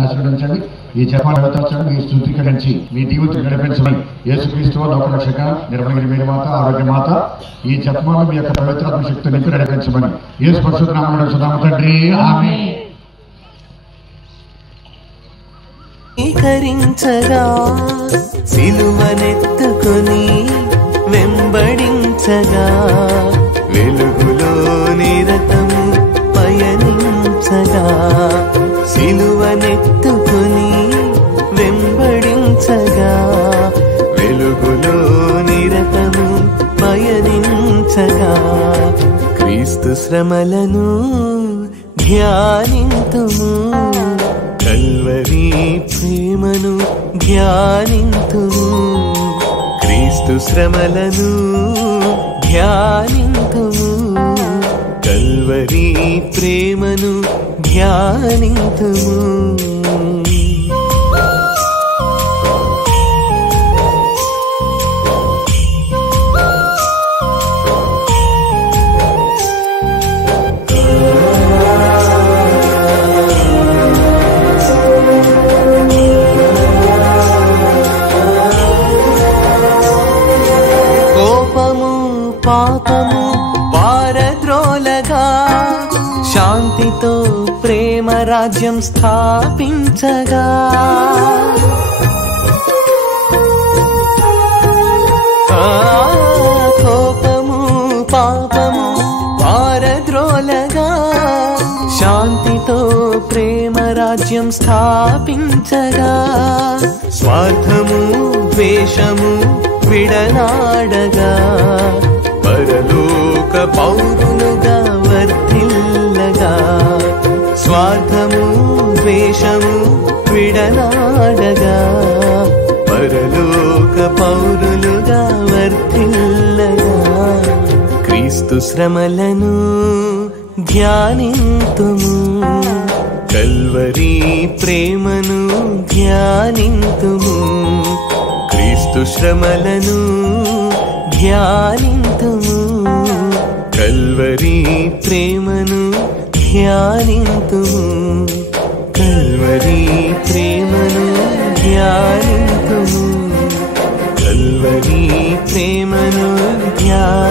ఆశీర్వదించండి. ఈ జపాన్ అవతరించండి, మీ స్థుతికరించి మీ జీవితం నడిపించమని యేసుక్రీస్తు లోకరక్షక నిర్మలగిరి మేరీ మాత ఆరోగ్య మాత ఈ జపమాలను మీ యొక్క పవిత్రాత్మ శక్తి నింపి నడిపించమని యేసు పరిశుద్ధ నామములో సుధామ తండ్రి ఆమేన్. స్వీకరించగా సిలువనెత్తుకొని వెంబడించగా వెలుగులో నిరతము పయనించగా సిలువనెత్తుకొని వెంబడించగా వెలుగులో నిరతము పయనించగా క్రీస్తు శ్రమలను ధ్యానింతుము కల్వరి ప్రేమను ధ్యానింతుము క్రీస్తు శ్రమలను ధ్యానింతుము కల్వరి ప్రేమను ధ్యానింతుము పాపము పారద్రోలగా శాంతితో ప్రేమ రాజ్యం స్థాపించగా కోపము పాపము పారద్రోలగా శాంతితో ప్రేమ రాజ్యం స్థాపించగా స్వార్థము ద్వేషము విడనాడగా పరలోక పౌరులుగా వర్ధిల్లగా స్వార్థము ద్వేషము విడనాడగా పరలోక పౌరులుగా వర్ధిల్లగా క్రీస్తు శ్రమలను ధ్యానింతుము కల్వరి ప్రేమను ధ్యానింతుము క్రీస్తు శ్రమలను ధ్యానింతుము కల్వరి ప్రేమను ధ్యానింతుము కల్వరి ప్రేమను ధ్యానింతుము కల్వరి ప్రేమను ధ్యానింతుము